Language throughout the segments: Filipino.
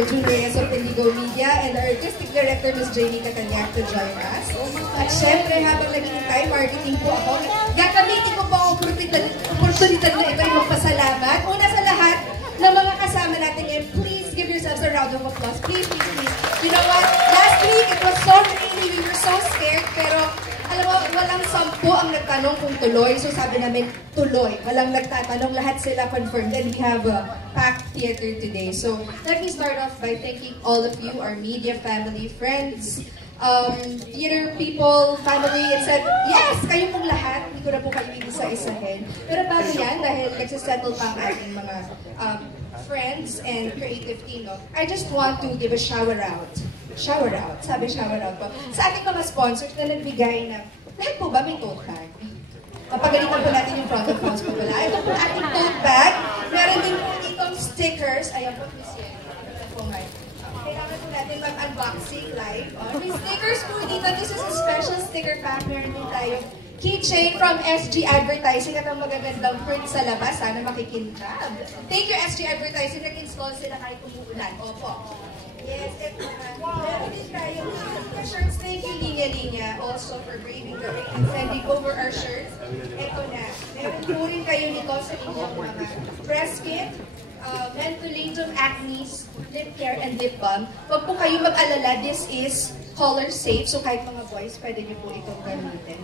Mr. June Reyes of Indigo Media and our Artistic Director, Ms. Jamie Catanyac to join us. At syempre, habang naghihintay, marketing po ako. Gagamitin ko po ang oportunidad na ito yung magpasalamat. Una sa lahat, ng mga kasama natin ngayon, please give yourselves a round of applause. Please, please, please. You know what? Last week, it was so rainy. We were so scared, pero alam mo, walang 10 ang nagtanong kung tuloy. So sabi namin, tuloy. Walang nagtatanong. Lahat sila confirmed. And we have a packed theater today. So let me start off by thanking all of you, our media family, friends, theater people, family, etc. Yes! Kayo pong lahat. Hindi ko na po kayo isa-isahin. Pero bago yan, dahil nagsisettle pa ang ating mga friends and creative team, no? I just want to give a shower-out. Shower-out. Sabi shower-out po. Sa ating mga sponsors na nagbigay na, lahat po ba may tote bag? Mapagalitan po natin yung front of house po pala. Ito po ating tote bag. Meron din po ditong stickers. Ayan po, Miss Yen. Kailangan po natin mag-unboxing live. May stickers po dito. This is a special sticker pack. Meron din tayo keychain from SG Advertising at ang magagandang print sa labas. Sana makikintab. Thank you, SG Advertising. Nag-install sila kahit umuulan. Opo. Yes, ito na. Meron din tayo shirts. Thank you, Linya Linya, also for braving the rain and sending over our shirts. Ito na. Meron po rin kayo nito sa inyong mga press kit, mentholatum acne, lip care, and lip balm. Huwag po kayo mag-alala, this is color safe. So kahit mga boys, pwede niyo po itong gamitin.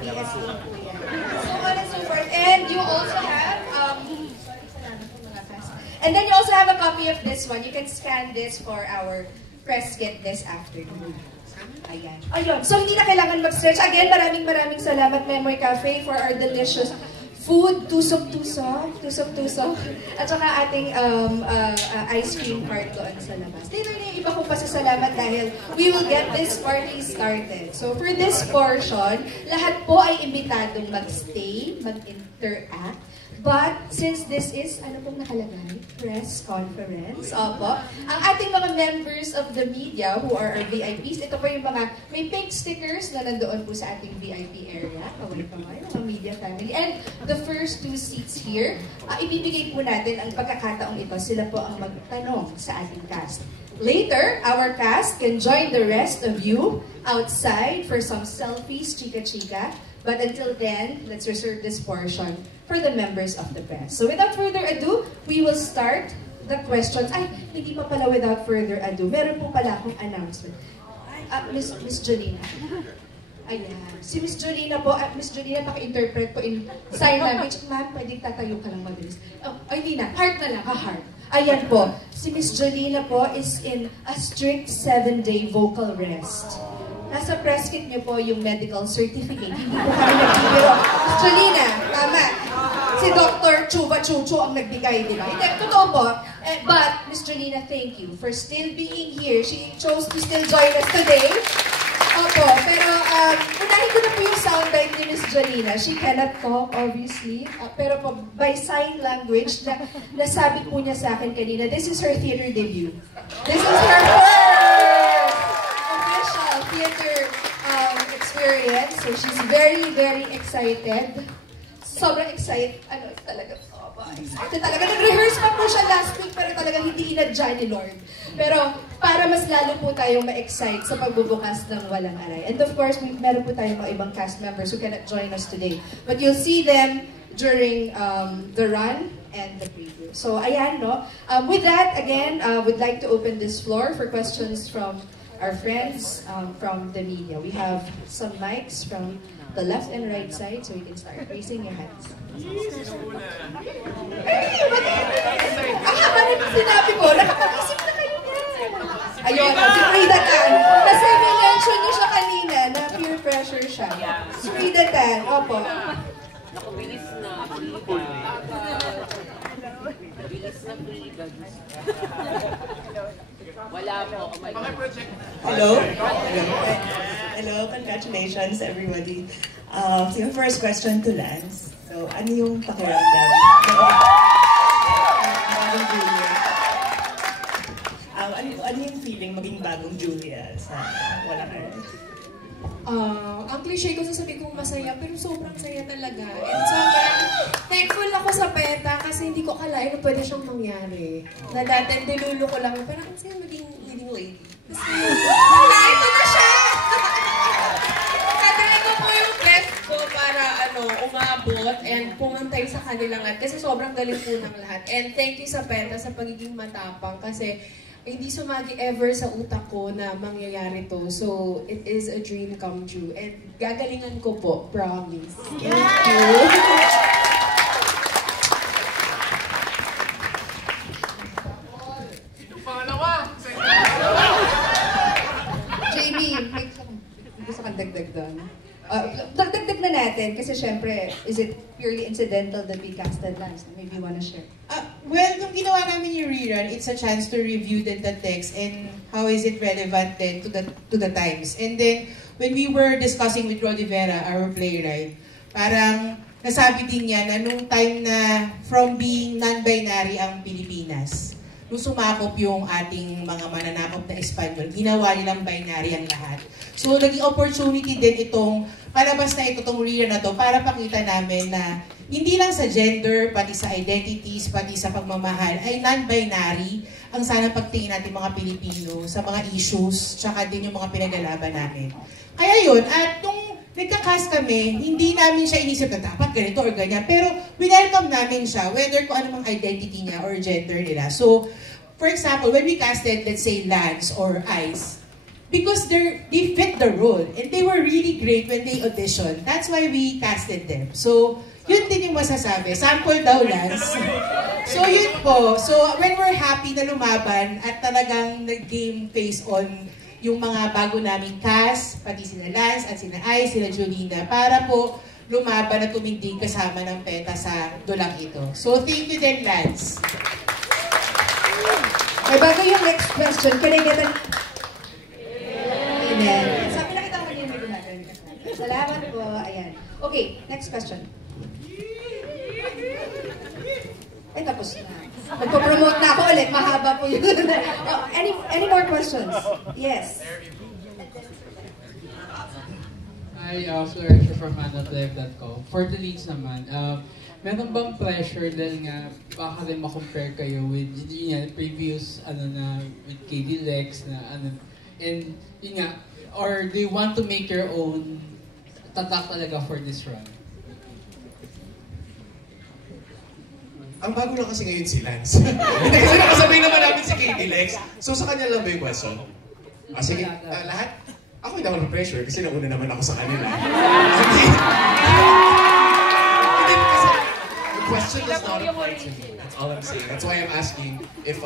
PSA po yan. So on and so forth. And you also have, and then you also have a copy of this one. You can scan this for our press kit this afternoon. Ayan. Ayun. So hindi na kailangan mag-stretch. Again, maraming salamat Memory Cafe for our delicious food, tusok-tusok, at saka ating ice cream cart doon sa labas. Dito na yung iba kong pasasalamat dahil we will get this party started. So for this portion, lahat po ay imbitadong mag-stay, mag-interact. But since this is, ano pong nakalagay? Press conference. Opo. Ang ating mga members of the media who are our VIPs, ito po yung mga, may pink stickers na nandoon po sa ating VIP area. Kaway-kaway, mga media family. And the first 2 seats here, ibibigay po natin ang pagkakataong ito. Sila po ang magtanong sa ating cast. Later, our cast can join the rest of you outside for some selfies, chika-chika. But until then, let's reserve this portion for the members of the press. So without further ado, we will start the questions. Ay, hindi pa pala without further ado. Meron po pala akong announcement. Miss Jolina. Ayan. Si Miss Jolina po, Miss Jolina, paki-interpret po in sign language. Ma'am, pwedeng tatayo ka lang mabilis. Oh, ay, hindi na. Heart na lang. Heart. Ayan po. Si Miss Jolina po is in a strict 7-day vocal rest. Nasa press kit niyo po yung medical certificate. Hindi po kami nagbibiro. Miss Jolina, tama. Si Dr. Chuba Chuchu ang nagbigay, di ba? Hindi, totoo po. But, Miss Jolina, thank you for still being here. She chose to still join us today. Opo, pero unahin ko na po yung soundbite ni Miss Jolina. She cannot talk, obviously. Pero po, by sign language, nasabi po niya sa akin kanina, this is her theater debut. This is her first official theater experience. So she's very excited. Sobrang excited. Ano, talaga, excited talaga. Nag-rehearse pa po siya last week, pero talagang hindi inadya ni Lord. Pero para mas lalo po tayong ma-excite sa pagbubukas ng Walang Aray. And of course, meron po tayong mga ibang cast members who cannot join us today. But you'll see them during the run and the preview. So ayan, no? With that, again, we'd like to open this floor for questions from our friends from the media. We have some mics from the left and right side, so you can start raising your hands. Bakit sinabi ko? Nakapag-isip na kayo niyan. Ayun, si Frida Tan. Kasi mention niyo siya kanina na peer pressure siya. Si Frida Tan, opo. Nakabilis na. Bilis na Frida. Wala po. Hello? Hello, congratulations everybody. So yung first question to Lance. So, ano yung pakiramdam? Bagong Julia. Ano yung feeling maging bagong Julia sa Walang Aray? Ang cliche ko sasabihin kong masaya, pero sobrang saya talaga. And sobrang thankful ako sa PETA kasi hindi ko akalain na pwede siyang mangyari. Na dati, nilulo ko lang, parang kasi maging leading lady. Ito na siya! Tatry ko po yung best ko para umabot and pumunta sa kanilang lahat kasi sobrang galing po ng lahat. And thank you sa PETA sa pagiging matapang kasi hindi sumagi ever sa utak ko na mangyayari to. So, it is a dream come true. And gagalingan ko po, promise. Thank you. Jamie, may gusto kang dagdag doon. Dagdag na natin kasi syempre, is it purely incidental that we casted Lance? Maybe you wanna share? Well, nung ginawa namin yung rerun, it's a chance to review the text and how is it relevant then to the times. And then, when we were discussing with Rodi Vera, our playwright, parang nasabi din niya na nung time na from being non-binary ang Pilipinas, nung sumakop yung ating mga mananakop na Espanyol, ginawa nilang binary ang lahat. So, naging opportunity din itong palabas na itong rerun na to para pakita namin na hindi lang sa gender, pati sa identities, pati sa pagmamahal, ay non-binary ang sana pagtingin natin mga Pilipino sa mga issues, tsaka din yung mga pinaglalaban namin. Kaya yun, at nung nagka-cast kami, hindi namin siya inisip na dapat ganito or ganyan, pero welcome namin siya, whether kung ano mang identity niya or gender nila. So, for example, when we casted, let's say, Lance or Ice, because they fit the role, and they were really great when they auditioned. That's why we casted them. So, yun din yung masasabi. Sample daw, Lance. So, yun po. So, when we're happy na lumaban at talagang nag-game face on yung mga bago naming cast, pati sina Lance at sina Ai, sina Jolina, para po lumaban at tumindig kasama ng PETA sa dulang ito. So, thank you din, Lance. May bago yung next question. Can I get an... Amen. Sabi na kita kanina may gumagawin ka. Salamat po. Ayan. Okay, next question. Ay, tapos na. Magpo-promote na ako ulit. Mahaba po yun. Any more questions? Yes. Hi, Flourish from manoflive.com. For the leads naman, meron bang pressure dahil nga baka rin ma-compare kayo with yun, previous with KD Lex na and yun nga, or do you want to make your own tatak talaga for this run? Ang bago lang kasi ngayon si Lance. Kasi nakasabay naman namin si KD Lex. So sa kanya lang ba yung question? Sige, lahat? Ako hindi naman pressure kasi nauna naman ako sa kanila. Kasi the question does not apply to me. That's all I'm saying. That's why I'm asking if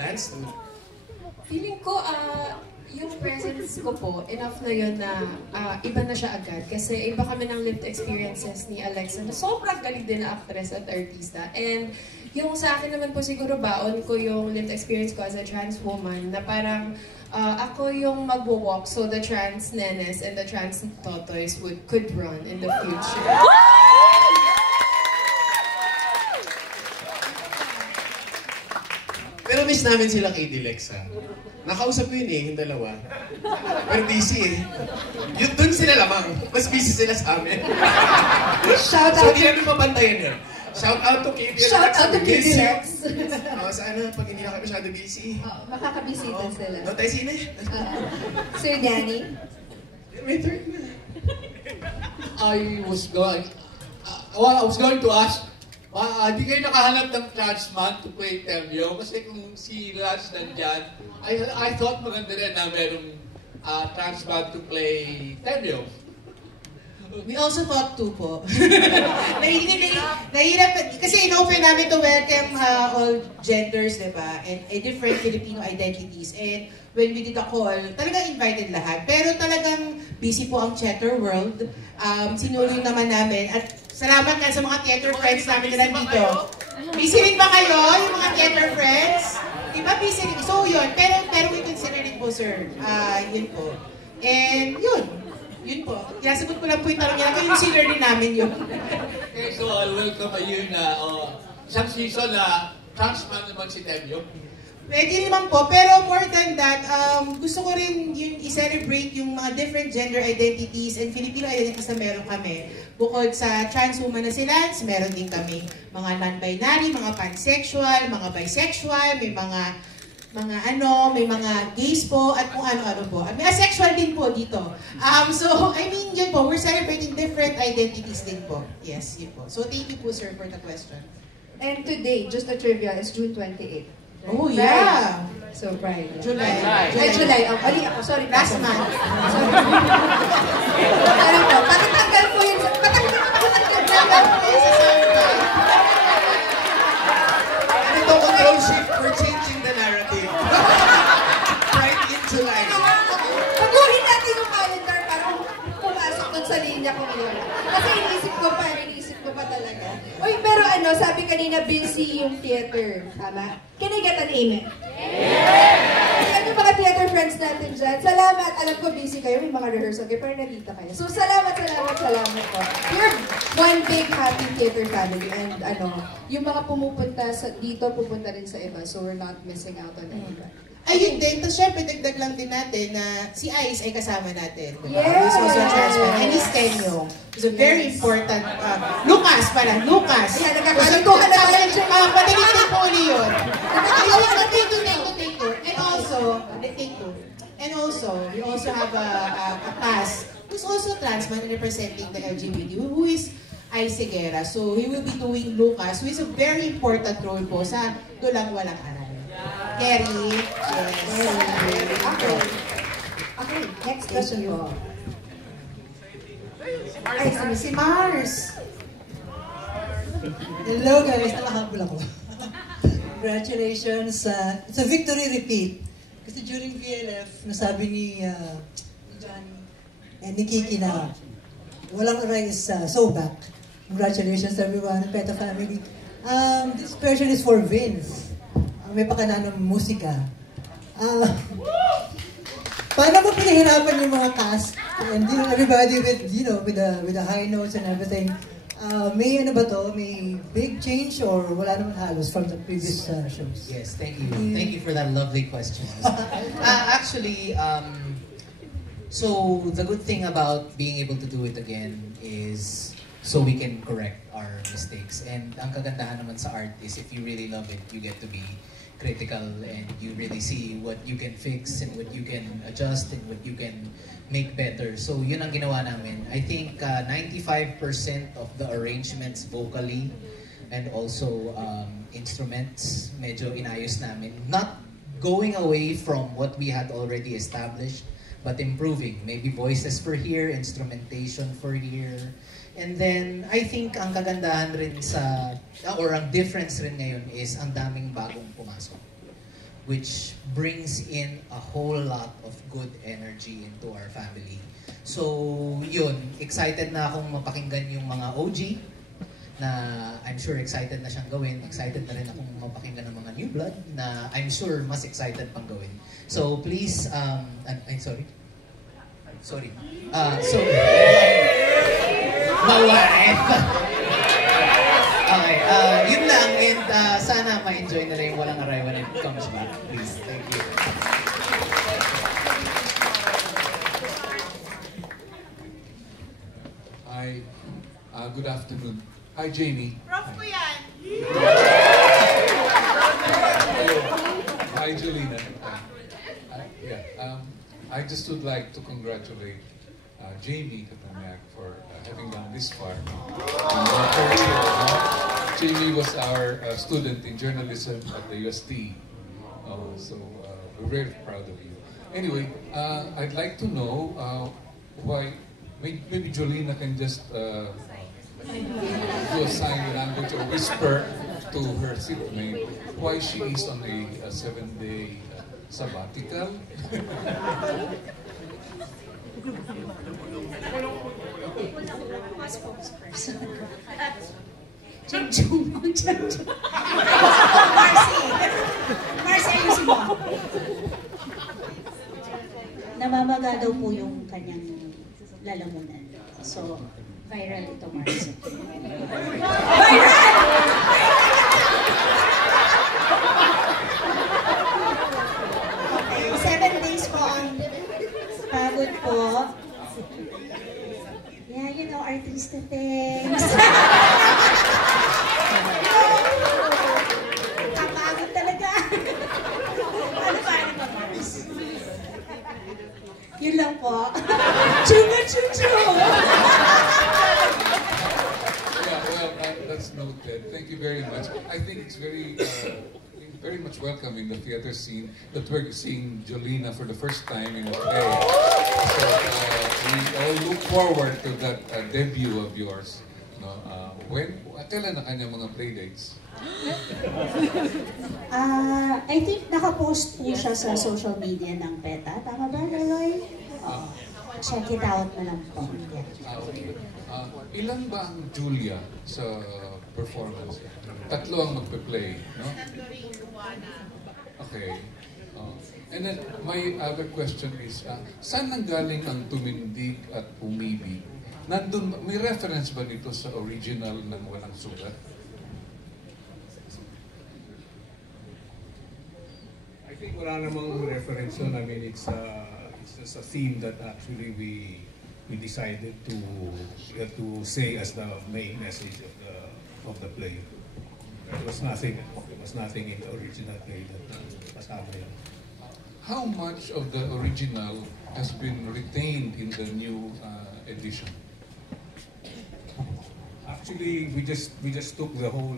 Lance... Feeling ko, yung presence ko po, enough na yun na iba na siya agad. Kasi iba kami ng lived experiences ni Alexa na sobrang galing din na actress at artista. And yung sa akin naman po siguro baon ko yung lived experience ko as a trans woman na parang ako yung magwo-walk so the trans nenes and the trans totoys could run in the future. Pero miss namin sila kay Dilex, ha? Nakausap ko yun yung dalawa. Pero busy Yun dun sila lamang. Mas busy sila sa amin. Shout out. So hindi namin mapantayan yun. Shout out to KD Lex. Shout out to KD Lex. Sana pag hindi na kami masyado busy. Makakabisita sila. No tayo sine. Sir Danny? May turn na. I was going to ask, di kayo nakahanap ng trans man to play Temyo? Kasi kung si Lance nandyan, I thought maganda rin na merong trans man to play Temyo. We also thought too po. Nahirap, kasi in-offer namin to welcome all genders, diba? And different Filipino identities. And when we did a call, talagang invited lahat. Pero talagang busy po ang theater world. Sinuloy naman namin. At salamat nga sa mga theater friends namin na nandito. Busy rin ba kayo, yung mga theater friends? Diba busy rin? So yun, pero we consider it po, sir. Yun po. And yun po. Kinasagot ko lang po yung tanong niya. Consider din namin yun. Okay, so I'll welcome you na isang season na trans man naman si Temyo. Pwede naman po, pero more than that, gusto ko rin yung i-celebrate yung mga different gender identities and Filipino identities na meron kami. Bukod sa trans woman na si Lance, meron din kami mga non-binary, mga pansexual, mga bisexual, may mga gays po, at kung ano-ano po. May asexual din po dito. So, I mean, yun po, we're celebrating different identities din po. Yes, yun po. So, thank you po, sir, for the question. And today, just a trivia, is June 28. Oh, yeah. So, Friday. July. Ay, July. Oh, mali ako. Sorry. Last month. Sorry. Sorry po. Patitanggal po yun. Patanggal po yun sa soundtrack. Ano to, control shift for changing the narrative. Right in July. Paguhin natin yung calendar para pumasok dun sa linya ko ngayon. Kasi iniisip ko pa talaga. Uy, pero sabi kanina busy yung theater. Tama? Can I get an amen? Yeah! Ano yung mga theater friends natin dyan? Salamat. Alam ko busy kayo. May mga rehearsal kayo. Pero nandito kayo. So, salamat po. We're one big happy theater family. And yung mga pumupunta dito, pupunta rin sa iba. So, we're not missing out on anyone. Ayun din, tapos syempre dagdag lang din natin na si Ice ay kasama natin. Diba? Yes! He's also a trans man. And he's Tenyo. It's a very important, Lucas. Ayan, nagkakalituhan na tayo. Patinig po uli yun. Take two. And also, we also have a cast who's also trans man representing the LGBT, who is Ice Higuera. So, he will be doing Lucas, who is a very important role po sa Dulang Walang Aral. Kerry. Yes. Okay, next question po. Ay, si Mars. Hello guys, nakahabol ako. Congratulations. It's a victory repeat. Kasi during VLF, nasabi ni Johnny and ni Kiki na walang aray is so back. Congratulations everyone, Peta family. This question is for Vince. May pakananong musika. Paano mo pinahirapan yung mga cast and everybody with with the high notes and everything? May may big change or wala naman halos from the previous shows? Yes, thank you. Thank you for that lovely question. Actually, so the good thing about being able to do it again is so we can correct our mistakes. And ang kagandahan naman sa art is if you really love it, you get to be critical and you really see what you can fix and what you can adjust and what you can make better. So yun ang ginawa namin. I think 95% of the arrangements vocally and also instruments medyo inayos namin. Not going away from what we had already established, but improving. Maybe voices for here, instrumentation for here. And then, I think ang kagandahan rin or ang difference rin ngayon is ang daming bagong pumasok. Which brings in a whole lot of good energy into our family. So, yun, excited na akong mapakinggan yung mga OG na I'm sure excited na siyang gawin. Excited na rin akong mapakinggan ng mga new blood na I'm sure mas excited pang gawin. So, please, sorry. My wife. Okay, yun lang and sana ma-enjoy nila yung Walang Aray when it comes back. Please, thank you. Hi, good afternoon. Hi, Jamie. Prof po yan. Hi, Jolina. I just would like to congratulate Jamie Katamiak for having gone this far. Jamie was our student in journalism at the UST, so we're very proud of you. Anyway, I'd like to know why, maybe Jolina can just do a sign language or whisper to her seatmate why she is on a 7-day sabbatical. Namamaga daw po yung kanyang lalamunan. So, viral ito, Marcy. Viral! Pagod po. Yeah, you know, artista things. Kapagod talaga. Ano ba, Mars? Yun lang po. Chuchu! That's noted. Thank you very much. I think it's very much welcome in the theater scene that we're seeing Jolina for the first time in a play. So we all look forward to that debut of yours. No, kailan na kanya mga playdates? I think nakapost po siya sa social media ng PETA. Tama ba, Leroy? Check it out na lang po. Okay. Ilan ba ang Julia sa performance? Tatlo ang magpe-play, no? Okay. And then, my other question is, saan nanggaling ang tumindig at umibig? Nandun, may reference ba dito sa original ng Walang Sugat? I think wala namang reference yun. I mean, it's just a theme that actually we decided to say as the main message of the play. There was nothing in the original play that kasama yun. How much of the original has been retained in the new edition? Actually, we just took the whole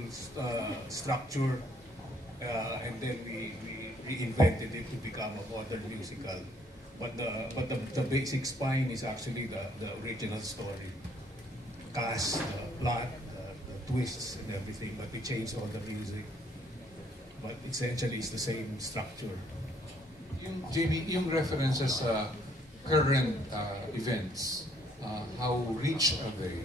structure and then we reinvented it to become a modern musical. But the basic spine is actually the original story. Cast, the plot, the twists and everything, but we changed all the music. But essentially, it's the same structure. Jamie, yung references sa current events, how rich are they?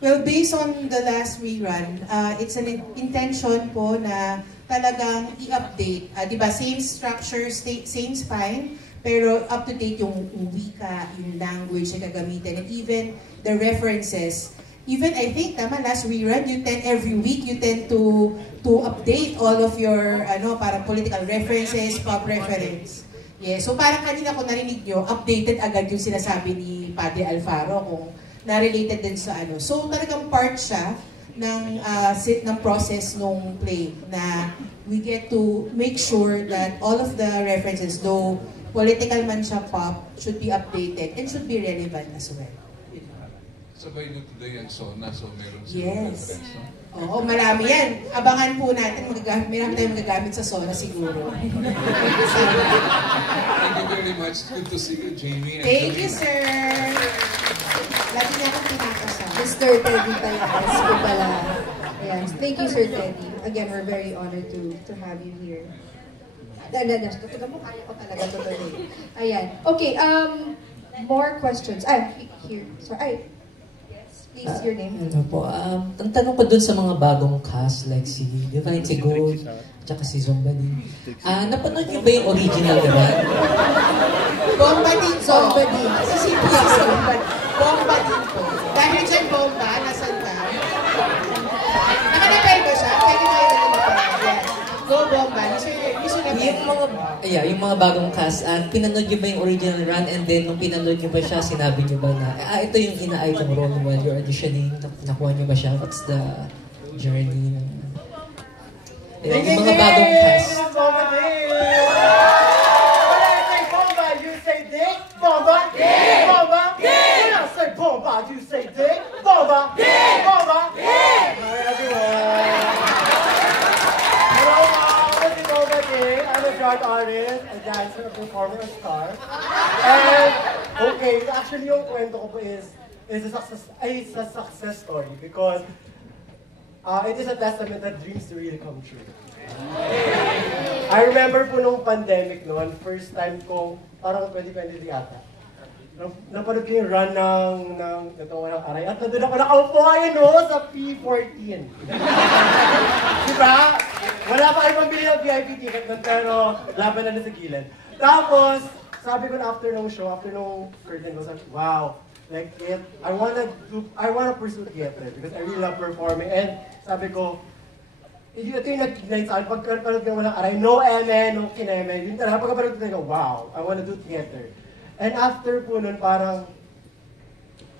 Well, based on the last rerun, it's an intention po na talagang i-update. Diba, same structure, same spine, pero up-to-date yung wika, yung language na gagamitin, and even the references. Even, I think, last rerun, every week, you tend to update all of your, parang political references, pop reference. Yeah, so parang kanina ko narinig nyo, updated agad yung sinasabi ni Padre Alfaro kung na-related din sa So talagang part siya ng process nung play na we get to make sure that all of the references, though political man siya, pop, should be updated and should be relevant as well. Sabay nyo today ang SONA, so meron Yes. reference, no? Oo, marami yan. Abangan po natin, marami tayong magagamit sa SONA siguro. Thank you very much. Good to see you, Jamie. Thank you, sir. Lagi niya akong pinapasama. Mr. Teddy Payares po pala. Ayan. Thank you, Sir Teddy. Again, we're very honored to have you here. Tutugan mo, kaya ko talaga tutuloy. Ayan. Okay, more questions. Here. Sorry. Yes, please, your name. Ano po, ang tanong ko dun sa mga bagong cast, like si Divine, si Gold, tsaka si Zombadin. Napanood niyo ba yung original, diba? Bombadin po. Zombadin. Si Zombadin. Bombadin po. Dahil dyan, bomba, nasan ka? Nakanapay ba siya? Pwede ba yun nakanapay? Go, bomba. Yung mga bagong cast, pinanood niyo ba yung original run, and then nung pinanood niyo ba siya, sinabi niyo ba na, ito yung ina-eye kong role while you're auditioning, nakuha niyo ba siya? What's the journey? Yung mga bagong cast. You say dick, bomba, dick, bomba, dick. When I say bomba, you say dick, bomba, dick, bomba, dick. Hi everyone. Hello, this is Bomba Dick. I'm a drag artist, a dancer, a performer, a star. And okay, actually yung kwento ko po is a success story because it is a testament that dreams really come true. I remember po nung pandemic noon, first time ko, parang 2020 yata. Napanood ko yung run ng Aray. At nandun ako nakaupo ayun sa P14. Diba? Wala pa kayo pambili ng VIP ticket nun, pero laban na sa gilid. Tapos, sabi ko na after nung show, after nung curtain ko, sabi, wow, like I wanna pursue theater because I really love performing. And sabi ko, ito yung nag-ignite sa akin, pagkakaroon ko walang aray, no eme, no kineme, yun talaga, pagkakaroon ko, wow, I wanna do theater. And after po nun, parang,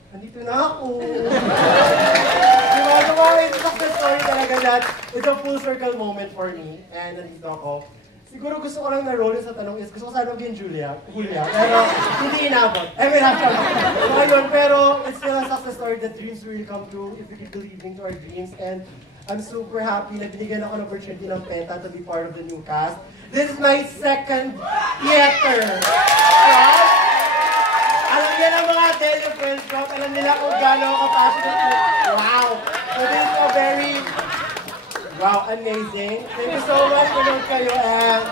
nandito na ako. Diba? So, it's a success story talaga that it's a full circle moment for me. And nandito ako. Siguro gusto ko lang na role sa tanong is, gusto ko sana maging Julia. Pero hindi inabot. May nasa. So ayun, pero it's still a success story that dreams really come true if we keep believing to our dreams. And I'm super happy na binigyan ako ng opportunity ng PETA to be part of the new cast. This is my second theater. Right? Alam niya ng mga Delio friends ko, alam nila kung gano'n ako passionate. Wow! So this is a very, wow, amazing. Thank you so much for nood kayo and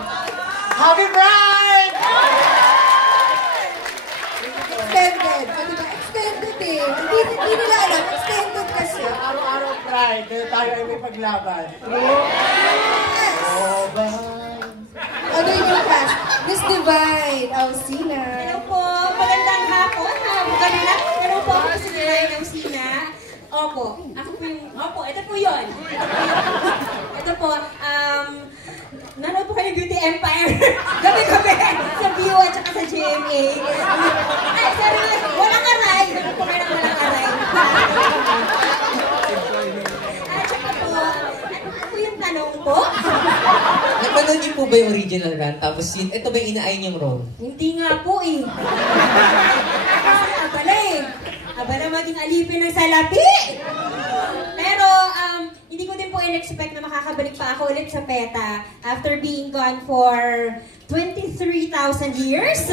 happy Pride! Extended. O diba? Extended eh. Hindi nila alam. Extended kasi. Araw-araw Pride, kaya tayo ay may paglaban. Yes! Oh, bye! Ano yung cast? Miss Divine, Alcina. Hello po, magandang hapon. Maganda. Hello po, ako si Divine Alcina. Opo, ako po yung, ito po yun. Ito po, nanood po kayo ng Beauty Empire. Gabi-gabi sa View at saka sa GMA. Ay, sorry, walang aray. Nanood po kayo ng walang aray. At saka po, ano po yung tanong po? Napanood niyo po ba yung original run? Tapos yun, ito ba yung inaay niyong role? Hindi nga po eh. Abala eh. Abala maging alipin ng salapi. Pero, hindi ko din po in-expect na makakabalik pa ako ulit sa PETA after being gone for 23,000 years.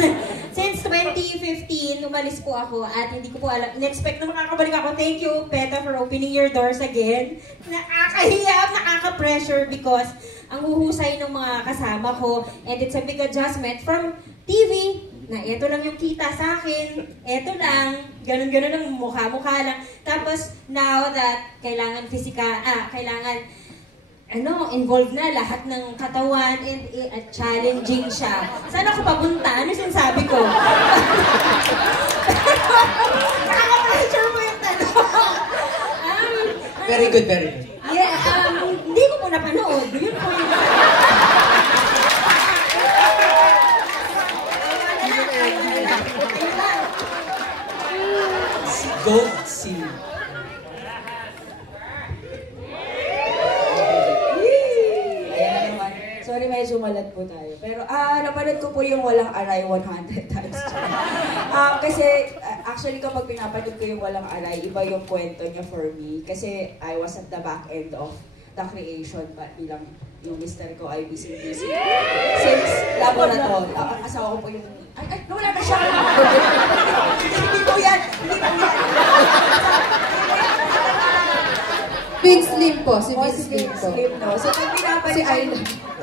Since 2015, umalis po ako at hindi ko po alam, in-expect na makakabalik ako. Thank you, PETA, for opening your doors again. Nakakahiya, nakaka-pressure because ang huhusay ng mga kasama ko and it's a big adjustment from TV na eto lang yung kita sa akin, eto lang, ganun-ganun ang mukha-mukha lang. Tapos, now that kailangan kailangan, involved na lahat ng katawan and challenging siya. Saan ako papunta? Ano sinasabi ko? Nakaka-pressure mo yung tanong. Very good, very good. Yeah, hindi ko po napanood. Yun po yung... Don't see. Sorry, medyo malat po tayo. Pero napanood ko po yung Walang Aray 100 times. Kasi actually kapag pinapanood ko yung Walang Aray, iba yung kwento niya for me. Kasi I was at the back end of the creation bilang yung mister ko ay busy-busy. Since laboratory, asawa ko po yung... Ay, wala na siya! Hindi po yan! Hindi po yan! Big Slim po, si Big Slim po. So pag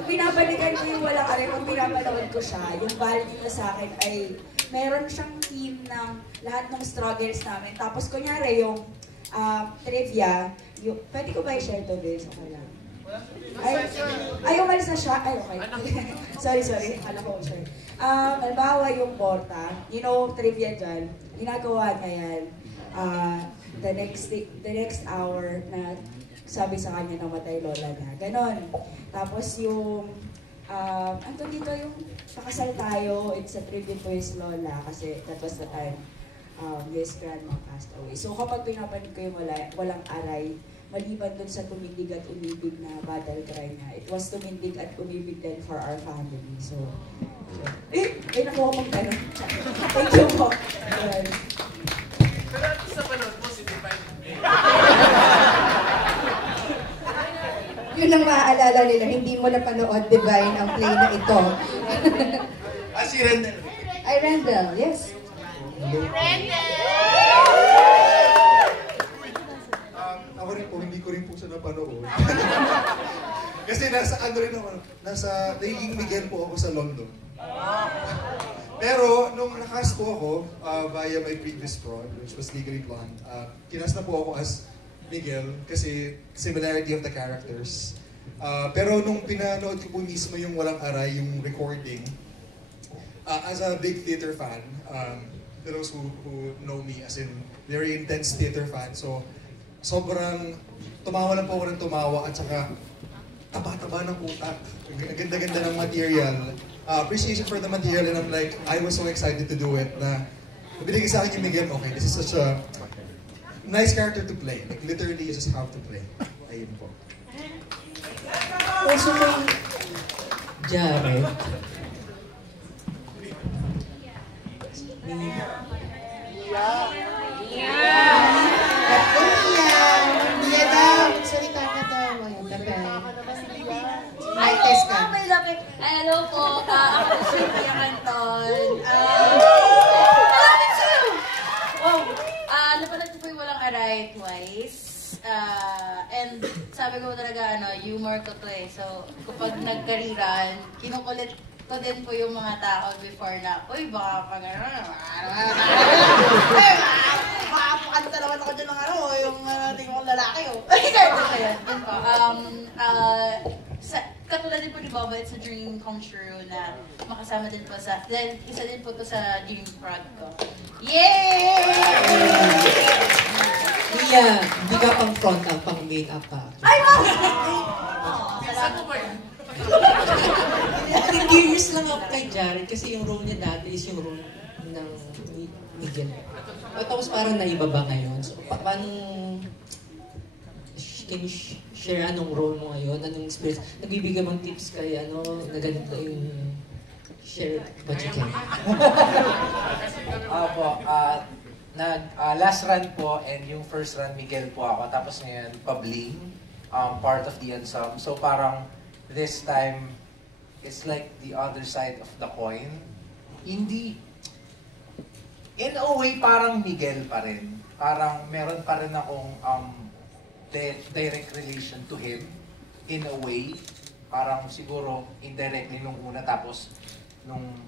pinapalikan ko yung Walang Aray, pag pinapanood ko siya, yung value na sa akin ay meron siyang theme ng lahat ng struggles namin. Tapos kunyari yung trivia, pwede ko ba i-share to this? Okay lang. Ay, umalis na siya. Ay, okay. sorry. Akala ko siya. Halimbawa yung Porta, trivia dyan, ginagawa niya yan. The next hour na sabi sa kanya namatay lola na. Ganon. Tapos yung, anto dito yung pakasal tayo, it's a tribute to his lola kasi that was the time his grandma passed away. So kapag pinapanood ko yung Walang Aray, maliban dun sa tumindig at umibig na battle cry niya, it was tumindig at umibig din for our family. So, nakuha mong gano'n. Thank you po. Pero sa panood mo, si Divine. Yun ang maaalala nila, hindi mo napanood Divine ang play na ito. Si Rendel. Ay, Rendel, yes. Ako rin po, hindi ko rin po siya napanood. Kasi nasa naging Miguel po ako sa London. Pero nung nakast po ako via my previous prod, which was Legally Blonde, kinast na po ako as Miguel kasi similarity of the characters. Pero nung pinanood ko po mismo yung Walang Aray, yung recording, as a big theater fan, those who know me as in very intense theater fan, so sobrang tumawa lang po ako ng tumawa at saka taba-taba ng utak. Ang ganda-ganda ng material. appreciation for the material, and I'm like, I was so excited to do it na binigay sa akin yung Miguel, okay, this is such a nice character to play. Like, literally, you just have to play. Ayun po. Also kay Jared. Mia daw, salita ka daw. Ay, test ka. Hello po, ako si Mia Canton. Napanood ko po yung Walang Aray twice. And sabi ko talaga, humor ko to eh. So, kapag nagkariran, kinukulit ko din po yung mga tao before na, uy, baka pag makapakanta naman ako dyan ng yung tingin kong lalaki ko. Kaya, yun po. Katulad din po ni Boba, it's a dream come true na makasama din po sa, then isa din po to sa dream prod ko. Yay! Mia, hindi ka pang front up, pang main up ka. Ay, wow! Saan mo ba yun? Curious lang ako kay Jared kasi yung role niya dati is yung role ng Miguel. Tapos parang naiba ba ngayon? So, paano, can you share anong role mo ngayon? Anong experience? Nagbibigay mong tips kay na ganito yung share what you can? Last run po and yung first run Miguel po ako. Tapos ngayon, Pabling, part of the ensemble. So parang this time, it's like the other side of the coin. Hindi. In a way, parang Miguel pa rin. Parang meron pa rin akong direct relation to him. In a way, parang siguro indirectly nung una. Tapos, nung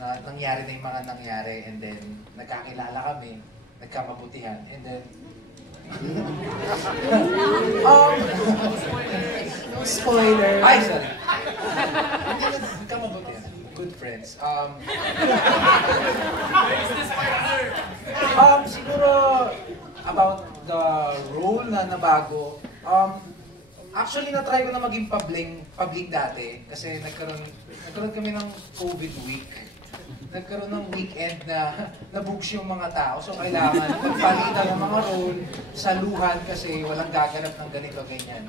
nangyari na yung mga nangyari, and then nagkakilala kami, nagkamabutihan, and then no spoiler. Ay, sorry. Nagkamabutihan. Good friends. Siguro about the role na nabago. Actually, na-try ko na maging public dati kasi nagkaroon kami ng COVID week. Nagkaroon ng weekend na nabugs yung mga tao. So, kailangan magpalitan ng mga role, saluhan kasi walang gaganap ng ganito, ganyan.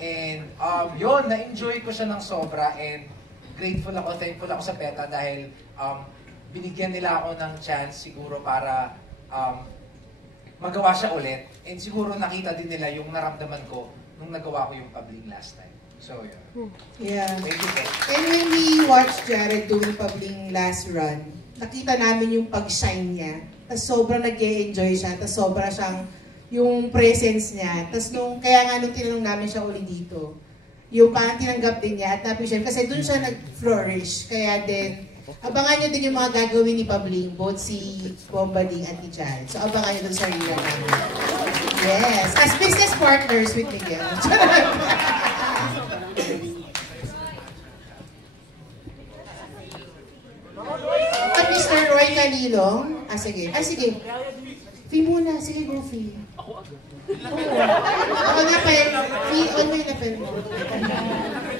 And yun, na-enjoy ko siya ng sobra and grateful ako, thankful ako sa PETA dahil binigyan nila ako ng chance siguro para magawa siya ulit. And siguro nakita din nila yung naramdaman ko nung nagawa ko yung Pabling last time. So, yeah. Thank you po. And when we watched Jared doing Pabling last run, nakita namin yung pag-shine niya. Tapos sobrang nag-e-enjoy siya. Tapos sobrang siyang yung presence niya. Tapos kaya nga nung tinanong namin siya uli dito, yung parang tinanggap din niya at na-appreciate. Kasi dun siya nag-flourish. Kaya din, abangan niyo din yung mga gagawin ni Pabling, both si Bombading at ni Jared. So abangan niyo dun sa rila namin. Yes, as business partners with Miguel. At Mr. Roy Canilong, sige. Fee muna, sige, go Fee. Ako na pa yun. Fee, on mo yun na pa yun mo.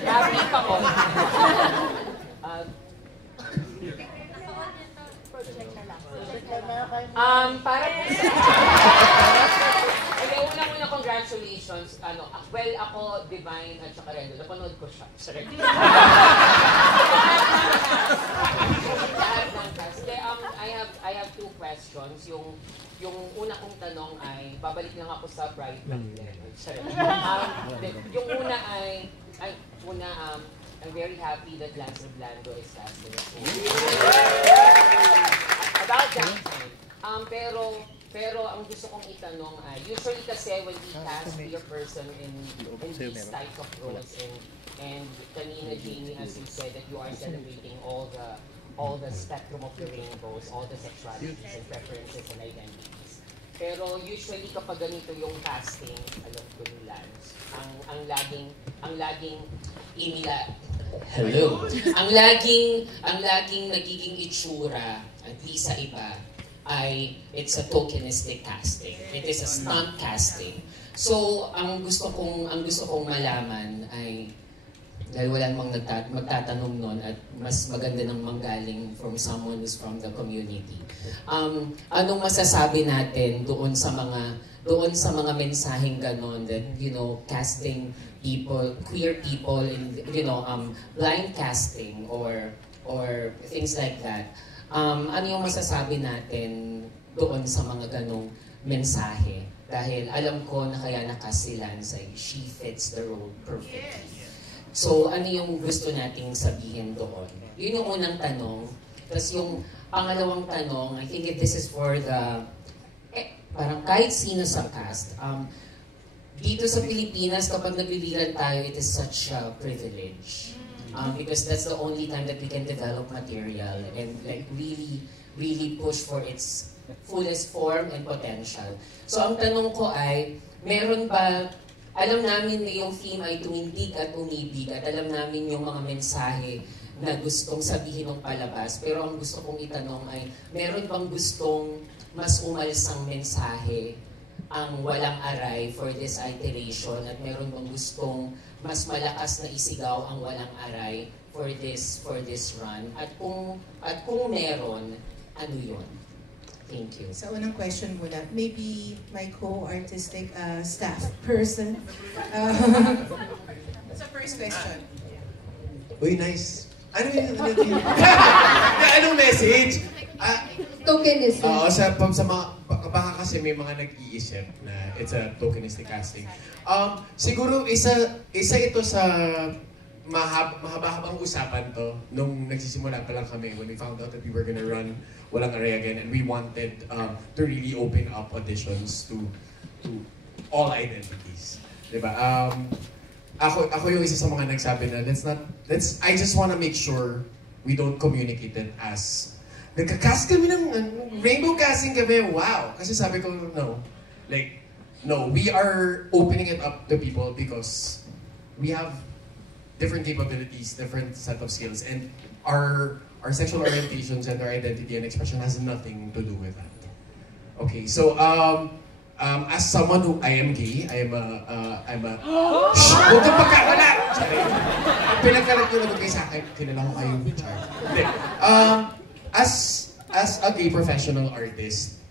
Labi pa ko. Para una congratulations. Well, ako, Divine, at saka Rendo. Napanood ko siya. Sa Rendo. I have two questions. Yung una kong tanong ay, babalik lang ako sa Bright Back then. Yung una ay, I'm very happy that Lance Blando is casting as about that time. Pero ang gusto kong itanong ay, usually kasi when we cast a person in these types of roles, and kanina, Jamie, as you said, that you are celebrating all the spectrum of the rainbows, all the sexualities and preferences and identities. Pero usually kapag ganito yung casting, alam ko ni Lance, ang laging hello. Ang laging nagiging itsura, at least sa iba, ay it's a tokenistic casting. It is a stunt casting. So, ang gusto kong malaman ay Dahil wala namang magtatanong nun at mas maganda nang manggaling from someone who's from the community. Anong masasabi natin doon sa mga mensaheng ganon that, casting people, queer people in, blind casting or things like that. Ano yung masasabi natin doon sa mga ganong mensahe? Dahil alam ko na kaya nakasilan sa she fits the role perfectly. So, ano yung gusto nating sabihin doon? Yun yung unang tanong. Tapos yung pangalawang tanong, I think this is for the, parang kahit sino sa cast, dito sa Pilipinas, kapag nagliliran tayo, it is such a privilege. Because that's the only time that we can develop material and like really push for its fullest form and potential. So ang tanong ko ay, meron ba, alam namin na yung theme ay tumindig at umibig at alam namin yung mga mensahe na gustong sabihin ng palabas, pero ang gusto kong itanong ay, meron bang gustong mas umalsang mensahe ang walang aray for this iteration at meron bang gustong mas malakas na isigaw ang walang aray for this run? At kung meron, ano yun? Thank you. Sa unang question muna, maybe my co-artistic staff person. Sa first question. Uy, nice. Ano anong message? Tokenism. Oo, sa mga, baka kasi may mga nag-iisip na it's a tokenistic casting. Siguro, isa ito sa mahaba-habang usapan to nung nagsisimula pa lang kami when we found out that we were gonna run Walang Aray again, and we wanted to really open up auditions to all identities. Diba? Ako yung isa sa mga nagsabi na I just wanna make sure we don't communicate it as nagka-cast kami ng rainbow casting kami, wow! Kasi sabi ko, no. Like, no, we are opening it up to people because we have different capabilities, different set of skills, and our sexual orientation, gender identity, and expression has nothing to do with that. Okay, so as someone who I am gay, I'm a shh! Huwag kang pagkakala! Pinagkalat nyo naman kayo sa akin, kinala ko kayong char. As a gay professional artist,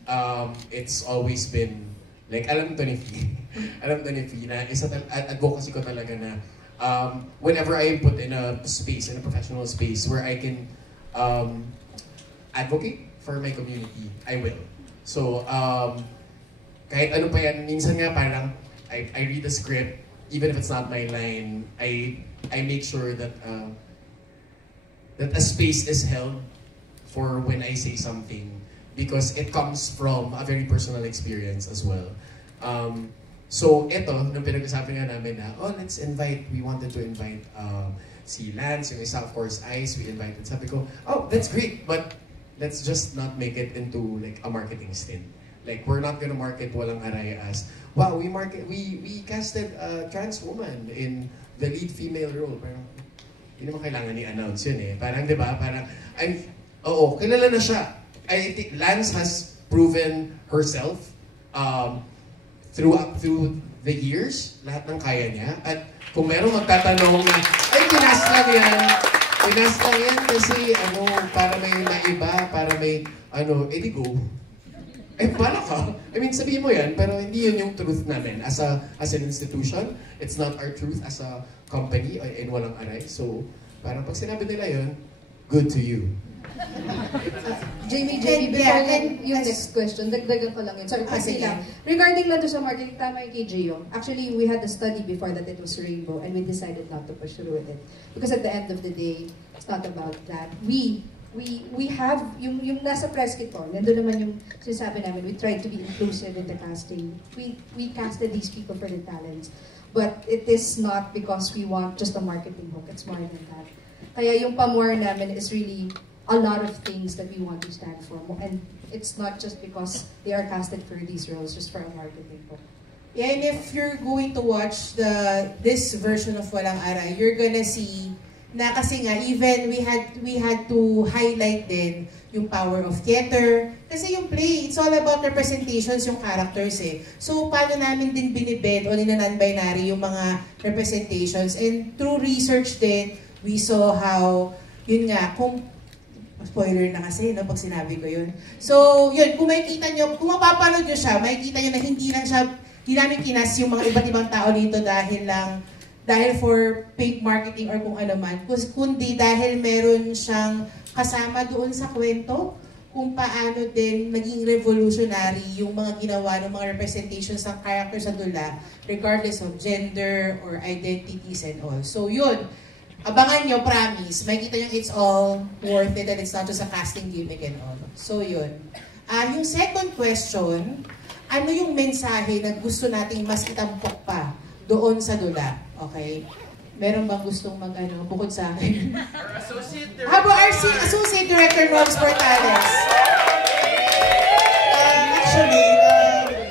it's always been like alam to ni Fee na advocacy ko talaga na whenever I put in a space, in a professional space where I can advocate for my community, I will. So kahit ano pa yan, minsan nga parang I read the script, even if it's not my line, I make sure that that a space is held for when I say something, because it comes from a very personal experience as well. So ito, nung pinag-usapan nga namin na, we wanted to invite si Lance, yung isa of course Ice, we invited. Sabi ko, that's great, but let's just not make it into like a marketing stint. Like, we're not gonna market Walang Aray as, wow, we casted a trans woman in the lead female role. Parang, hindi naman kailangan i-announce yun eh. Parang, di ba, parang, oo, kilala na siya. I think Lance has proven herself through the years, lahat ng kaya niya. At kung meron magtatanong na, pinas lang yan kasi para may naiba, para may edi go. Paano ka? I mean, sabihin mo yan, pero hindi yun yung truth namin. As an institution, it's not our truth as a company in Walang Aray. So, parang pag sinabi nila yun, good to you. Jamie, before yung next question, dagdagan ko lang yun. Sorry, kasi lang. Regarding lang sa marketing, tama yung kay Gio. Actually, we had a study before that it was rainbow, and we decided not to push through with it. Because at the end of the day, it's not about that. We have, yung nasa press kit ko, nandun naman yung sinasabi namin, we tried to be inclusive in the casting. We casted these people for the talents. But it is not because we want just a marketing hook. It's more than that. Kaya yung pamor namin is really a lot of things that we want to stand for. And it's not just because they are casted for these roles, just for a marketing hook. Yeah, and if you're going to watch this version of Walang Aray, you're gonna see Na kasi nga, even we had to highlight din yung power of theater. Kasi yung play, it's all about representations, yung characters eh. So, paano namin din binibed o non-binary yung mga representations. And through research din, we saw how, yun nga, kung spoiler na kasi, no, pag sinabi ko yun. So, yun, kung makikita nyo, kung mapapanood nyo siya, makikita nyo na hindi namin kinas yung mga iba't ibang tao dito dahil for fake marketing or kung ano man, kundi dahil meron siyang kasama doon sa kwento kung paano din naging revolutionary yung mga ginawa ng mga representations ng characters sa dula, regardless of gender or identities and all. So yun, abangan nyo, promise, makikita nyo it's all worth it and it's not just a casting gimmick and all. So yun. Yung second question, ano yung mensahe na gusto nating mas itampok pa doon sa dula? Okay. Meron bang gustong bukod sa akin? How about our Associate Director, Robs Portales? Actually,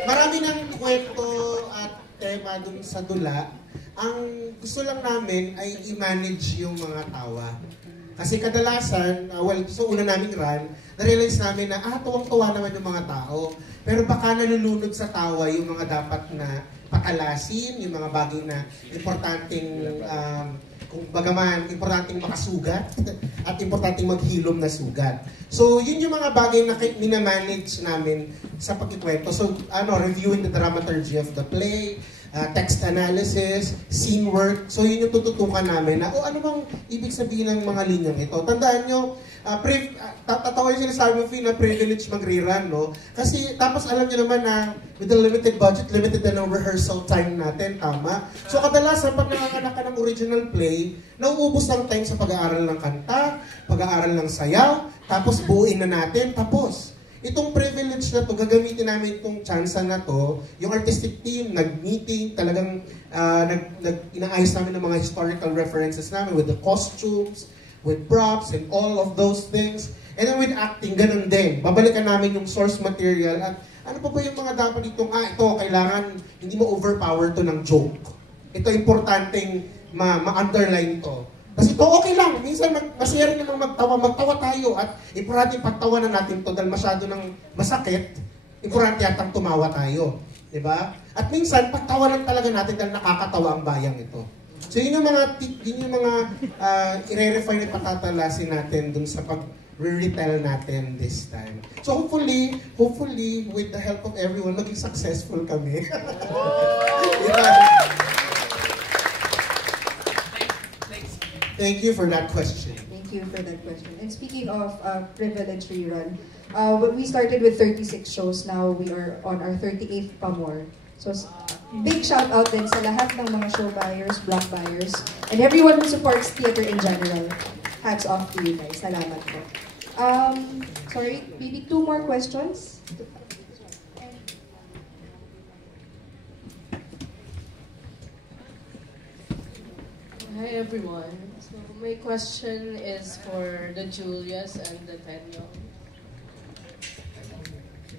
marami ng kwento at tema dun sa dula. Ang gusto lang namin ay i-manage yung mga tawa. Kasi kadalasan, so una naming run, na-realize namin na, tuwang-tuwa naman yung mga tao. Pero baka nalulunod sa tawa yung mga dapat na pakalasin, yung mga bagay na importanteng, kung bagaman, importanteng makasugat at importanteng maghilom na sugat. So, yun yung mga bagay na minamanage namin sa pagkikwento. So, reviewing the dramaturgy of the play, text analysis, scene work. So, yun yung tututukan namin na, ano bang ibig sabihin ng mga linyang ito? Tandaan nyo, tatawa yung sinasabi mo, Fee, na privilege mag-rerun, no? Kasi, tapos alam nyo naman na with the limited budget, limited na ng rehearsal time natin, tama? So, kadalasan, pag nanganganak ka ng original play, nauubos ang time sa pag-aaral ng kanta, pag-aaral ng sayaw, tapos buuin na natin, tapos. Itong privilege na to, gagamitin namin itong chance na to, yung artistic team, nag-meeting, talagang inaayos namin ng mga historical references namin with the costumes, with props, and all of those things. And then with acting, ganun din. Babalikan namin yung source material at ano pa ba yung mga dapat ditong, ito, kailangan hindi mo overpower to ng joke. Ito, importanteng ma-underline to. Kasi ito, okay lang. Minsan, masaya rin namang magtawa tayo at importante pagtawanan natin to dahil masyado ng masakit, importante atang tumawa tayo. Diba? At minsan, pagtawanan talaga natin dahil nakakatawa ang bayang ito. So yun yung mga i-refine at patatalasin natin dun sa pag-retell natin this time. So hopefully, with the help of everyone, maging successful kami. Thank you for that question. Thank you for that question. And speaking of privilege rerun, we started with 36 shows. Now we are on our 38th pa more. So big shout out din sa lahat ng mga show buyers, block buyers, and everyone who supports theater in general. Hats off to you guys. Salamat po. Sorry, maybe 2 more questions? Hi everyone. So my question is for the Julias and the Tenyo.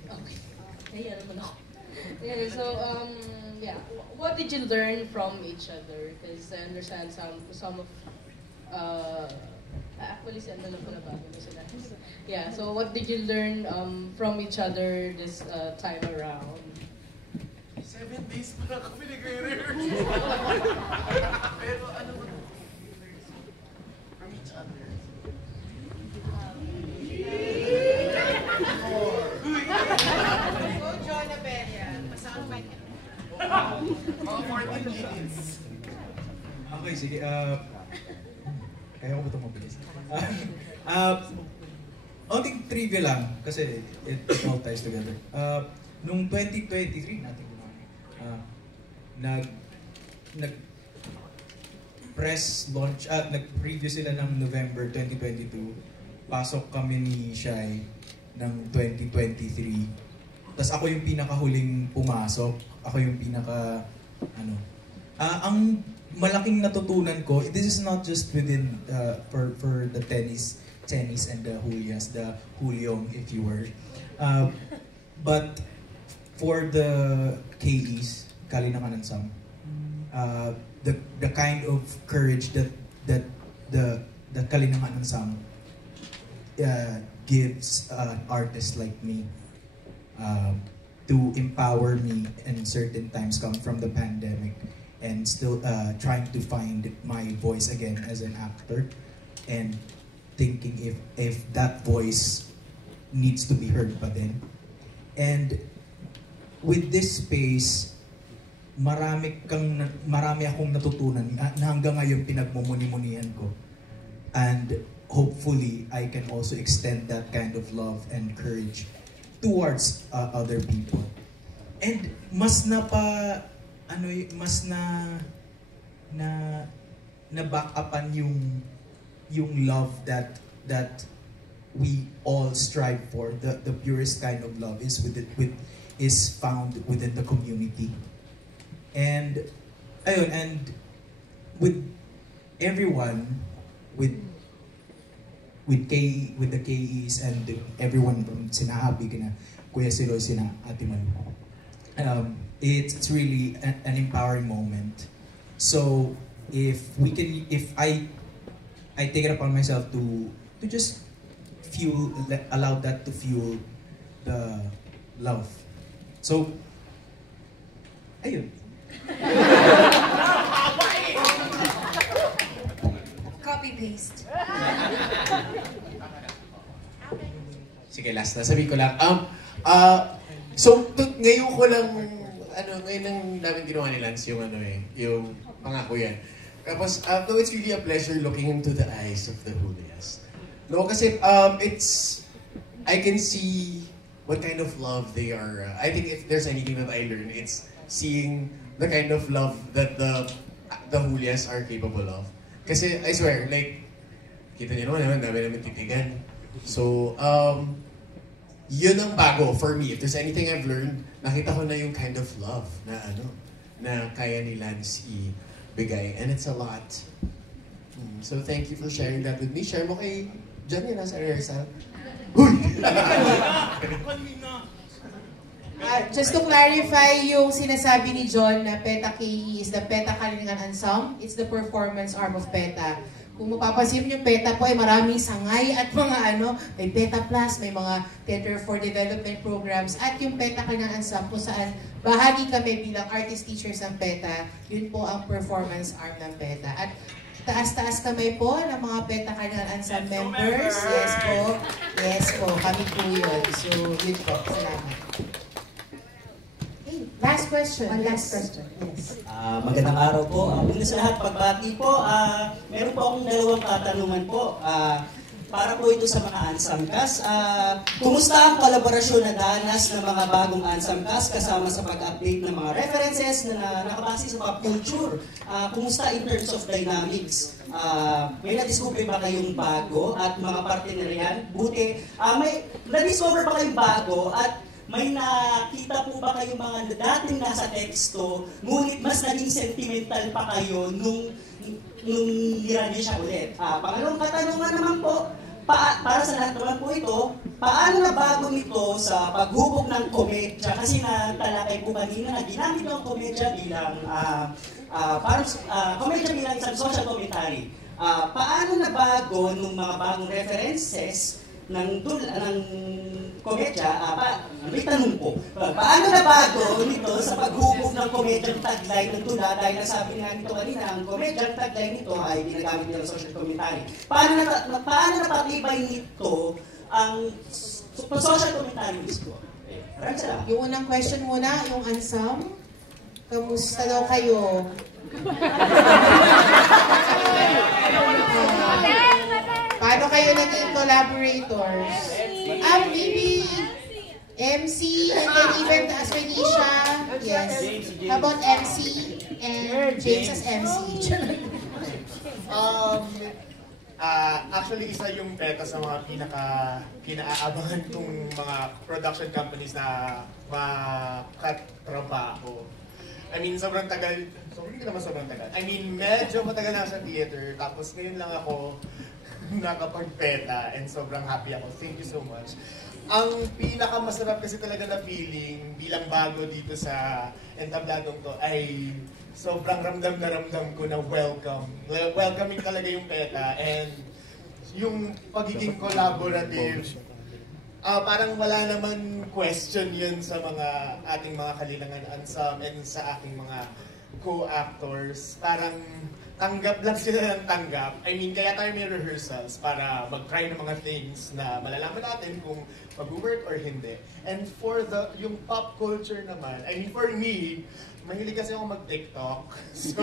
Okay. Hey, alam mo na ako. Yeah, so what did you learn from each other? Because I understand some of actually si ano lang pala bago mo sila. Yeah, so what did you learn from each other this time around? 7 days pa lang kami nagre-rehearse. Pero ano ba? From each other. Go, John Abelia. Masaan pa niya? Mga 14 minutes. Okay, sige. Kaya ko ba ito mabilis? Onting trivia lang, kasi it all ties together. Nung 2023, nag-press launch, nag-preview sila ng November 2022. Pasok kami ni Shai ng 2023. Tapos ako yung pinakahuling pumasok. Ako yung ang malaking natutunan ko, this is not just within, for the tennis and the Julias, the Juliong, if you were. But for the KEs, Kalinakan and Sam, the kind of courage that the Kalinangan Ensemble gives an artist like me to empower me in certain times come from the pandemic and still trying to find my voice again as an actor and thinking if that voice needs to be heard pa din. And with this space, marami akong natutunan na hanggang ngayon pinagmumuni-munian ko. And hopefully, I can also extend that kind of love and courage towards other people. And mas na back upan yung love that we all strive for. The purest kind of love is found within the community. And ayun, and with everyone, with the KEs and everyone from sinahabi kina Kuya Siloy, sina Ate Manu, it's really an empowering moment. So if I take it upon myself to just allow that to fuel the love. So ayun. Copy paste. Sige, last na. Sabi ko lang. Ngayon ko lang, ngayon lang namin ginawa ni Lance yung yung pangako yan. Tapos, no, it's really a pleasure looking into the eyes of the Julias. No, kasi I can see what kind of love they are. I think if there's anything that I learned, it's seeing the kind of love that the Julias are capable of. Kasi, I swear, like, kita niyo naman, dami namin titigan. So, yun ang bago for me. If there's anything I've learned, nakita ko na yung kind of love na kaya ni Lance ibigay. And it's a lot. So, thank you for sharing that with me. Share mo kay John yun sa rehearsal. Just to clarify yung sinasabi ni John na PETA KE is the PETA Kalinangan Ensemble. It's the performance arm of PETA. Kung mapapansin yung PETA po ay maraming sangay at mga may PETA Plus, may mga Theater for Development programs, at yung PETA Kalinangan Ensemble kung saan bahagi kami bilang artist teachers ng PETA, yun po ang performance arm ng PETA. At taas-taas kamay po ng mga PETA Kalinangan Ensemble members. Yes po, kami po yun. So, yun po. Salamat. Last question. Yes. Magandang araw po. Una sa lahat, pagbati po, meron po akong dalawang katanungan po. Para po ito sa mga Ansamkas. Kumusta ang kolaborasyon na danas ng mga bagong Ansamkas kasama sa pag-update ng mga references na nakabase sa pop culture? Kumusta in terms of dynamics? May na-discover ba kayong bago at mga parte na riyan? Buti, may na-discover ba kayong bago at may nakita po ba kayong mga dating nasa teksto, ngunit mas naging sentimental pa kayo nung niranya siya ulit? Pangalawang katanungan naman po, para sa lahat naman po ito, paano nabago nito sa paghubog ng komedya? Kasi natalakay po kanina na ginamit ng komedya bilang komedya bilang isang social commentary. Paano nabago nung mga bagong references ng komedya, may tanong po, paano nabago nito sa paghubog ng komedyang tagline ng tula dahil nasabi nga nito kanina, ang komedyang tagline nito ay ginagamit nila social commentary. Paano napatibay nito ang social commentary mismo? Maraming salamat. Yung unang question muna, yung Ansam, kamusta daw kayo? Paano kayo naging collaborators? Maybe MC and then even as Renisha. Yes. How about MC and James as MC? Actually, isa yung PETA sa mga pinaabangan kong mga production companies na makatrabaho. I mean, sobrang tagal. Hindi naman sobrang tagal. I mean, medyo matagal na sa theater. Tapos ngayon lang ako nakapagpeta and sobrang happy ako. Thank you so much. Ang pinakamasarap kasi talaga na feeling bilang bago dito sa entabladong to ay sobrang ramdam na ramdam ko na welcome. Welcoming talaga yung PETA and yung pagiging collaborative. Parang wala naman question yun sa mga ating mga Kalilangan Ansam and sa aking mga co-actors. Parang tanggap lang sila ng tanggap. I mean, kaya tayo may rehearsals para mag-try ng mga things na malalaman natin kung mag-work or hindi. And for yung pop culture naman, I mean, for me, mahilig kasi ako mag-TikTok. So,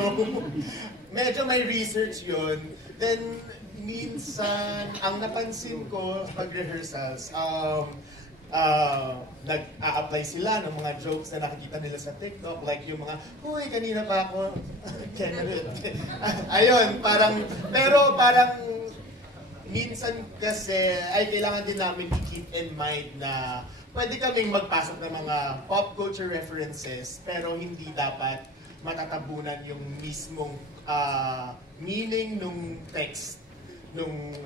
medyo may research yun. Then, minsan, ang napansin ko pag-rehearsals, nag-a-apply sila ng mga jokes na nakikita nila sa TikTok, like yung mga, "Uy, kanina pa ako," ayun, pero parang, minsan kasi, ay kailangan din namin i-keep in mind na pwede kaming magpasok ng mga pop culture references, pero hindi dapat matatabunan yung mismong meaning nung text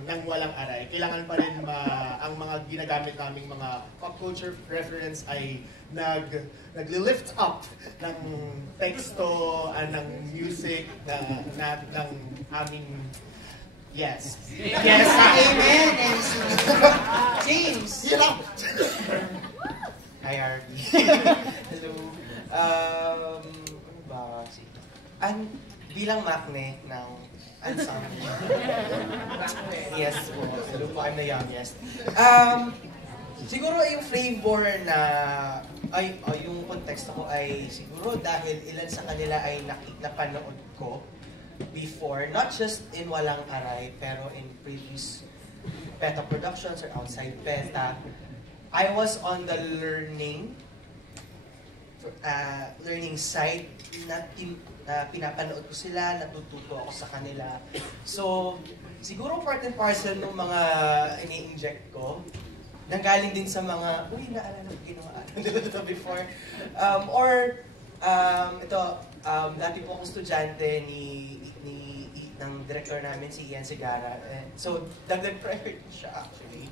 nang walang aray. Kailangan pa rin ang mga ginagamit naming mga pop culture reference ay nag-lift up ng teksto, ng music, ng aming yes. Yes, amen, MC. James. Hi, RB. Hello. Ano ba? Bilang makne ng Ansam. Yes po. Hello po, I'm the youngest. Siguro yung flavor na, yung konteksto ko ay siguro dahil ilan sa kanila ay napanood ko before, not just in Walang Aray, pero in previous PETA productions or outside PETA. I was on the learning side na pinapanood ko sila, natututo ako sa kanila. So, siguro part and parcel ng mga ini-inject ko, nanggaling din sa mga, uy, naalala ko ginawa nila before. Dati po akong estudyante ng director namin, si Ian Segarra. So, dagdag private siya actually.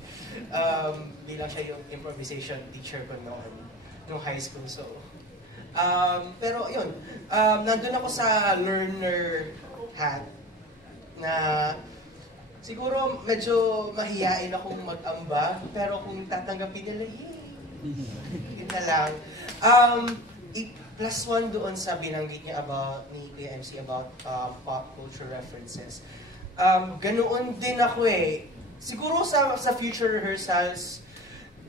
Bilang siya yung improvisation teacher ko noong high school. So, pero yun, nandun ako sa learner hat na siguro medyo mahiyain akong mag-amba, pero kung tatanggapin nila, yun na lang. Plus one doon sa binanggit niya ni Kuya MC about pop culture references. Ganoon din ako eh. Siguro sa future rehearsals,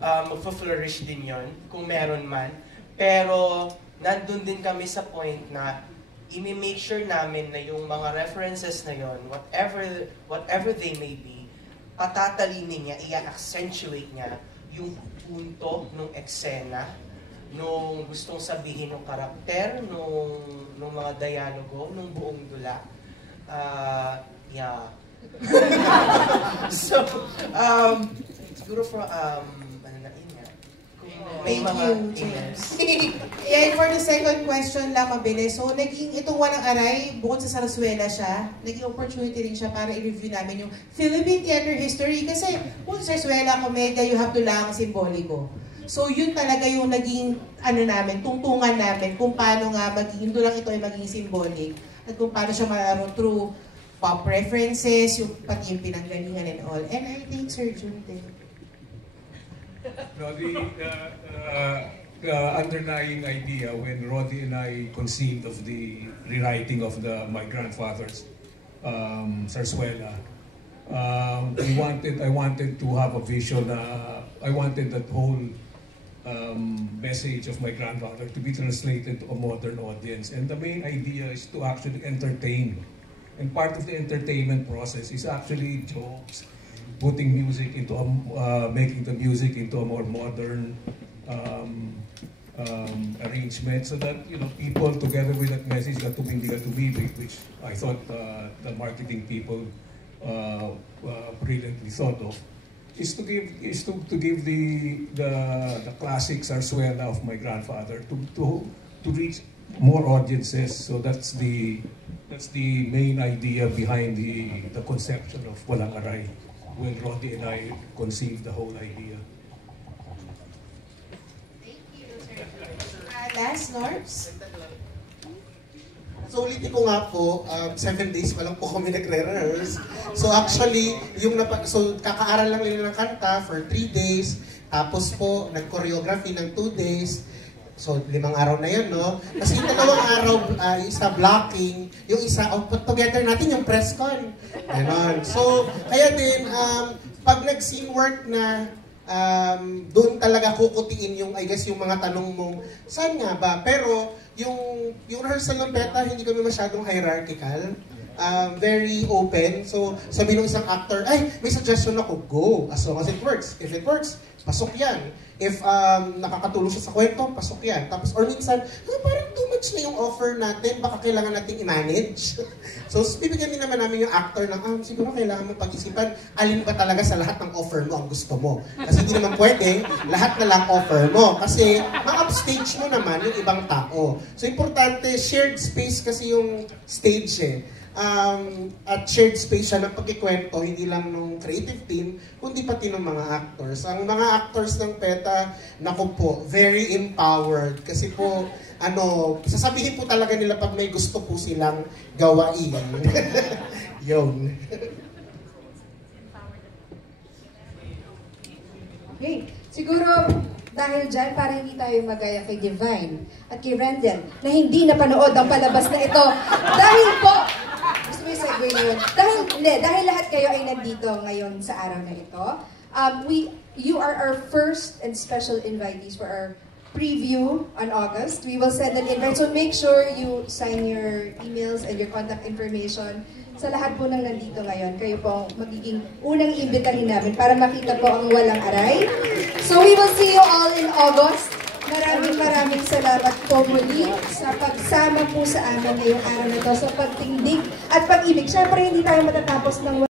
magpa-flourish din yon kung meron man. Pero nandun din kami sa point na i-make sure namin na yung mga references na yon, whatever they may be, patatalinin niya, i-accentuate niya yung punto ng eksena, nung gustong sabihin ng karakter, nung mga dialogo, nung buong dula. Yeah. So, siguro for, Thank you, James. Yeah, for the second question lang, mabilis. So, itong Walang Aray, bukod sa Sarsuela siya, naging opportunity rin siya para i-review namin yung Philippine theater history. Kasi, kung Sarsuela, komedya, you have to lang simboliko. So, yun talaga yung naging, tungtungan namin, kung paano nga maging, doon lang ito ay maging symbolic. At kung paano siya malaro through pop references, pati yung pinanggalingan and all. And I think Sir Jun din. No, the underlying idea when Roddy and I conceived of the rewriting of my grandfather's Sarsuela, I wanted to have a vision. I wanted that whole message of my grandfather to be translated to a modern audience, and the main idea is to actually entertain. And part of the entertainment process is actually jokes, putting music into making the music into a more modern arrangement, so that people together with that message got to be which I thought the marketing people brilliantly thought of, is to give the classic Sarsuela of my grandfather to reach more audiences. So that's the main idea behind the conception of Walang Aray. when Roddy and I conceived the whole idea. Last, Norbs? So ulitin ko nga po, 7 days pa lang po kami nagre-rehearse. So actually, so kakaaral lang nila ng kanta for 3 days, tapos po nag-choreography ng 2 days. So 5 araw na yun, no? Kasi yung 2 araw, isa blocking, yung isa, put together natin yung press con. Ganon. So, kaya din, pag nag-scene work na, doon talaga kukutiin yung, I guess, yung mga tanong mong, saan nga ba? Pero, yung rehearsal ng PETA, hindi kami masyadong hierarchical. Very open. So, sabi ng isang actor, ay, may suggestion ako, go. As long as it works. If it works, pasok yan. If nakakatulong siya sa kwento, pasok yan. Tapos, or minsan, parang too much na yung offer natin, baka kailangan nating i-manage. So, bibigyan din naman namin yung actor ng, siguro kailangan mo pag-isipan, alin ba talaga sa lahat ng offer mo ang gusto mo. Kasi hindi naman pwedeng, lahat na lang offer mo. Kasi, ma-upstage mo naman yung ibang tao. So, importante, shared space kasi yung stage eh. At shared space siya ng pagkikwento, hindi lang nung creative team, kundi pati ng mga actors. Ang mga actors ng PETA, naku po, very empowered. Kasi po, sasabihin po talaga nila pag may gusto po silang gawain. Yun. Okay, siguro dahil dyan, para hindi tayo magaya kay Divine at kay Rendell na hindi napanood ang palabas na ito. Dahil po, gusto mo yung segue yun? Dahil lahat kayo ay nandito ngayon sa araw na ito, you are our first and special invitees for our preview on August. We will send an invite, so make sure you sign your emails and your contact information. Sa lahat po ng nandito ngayon, kayo po magiging unang imbitahin namin para makita po ang Walang Aray. So we will see you all in August. Maraming salamat po muli sa pagsama po sa amin ngayong araw na ito, sa pagtindig at pag-ibig. Siyempre, hindi tayo matatapos ng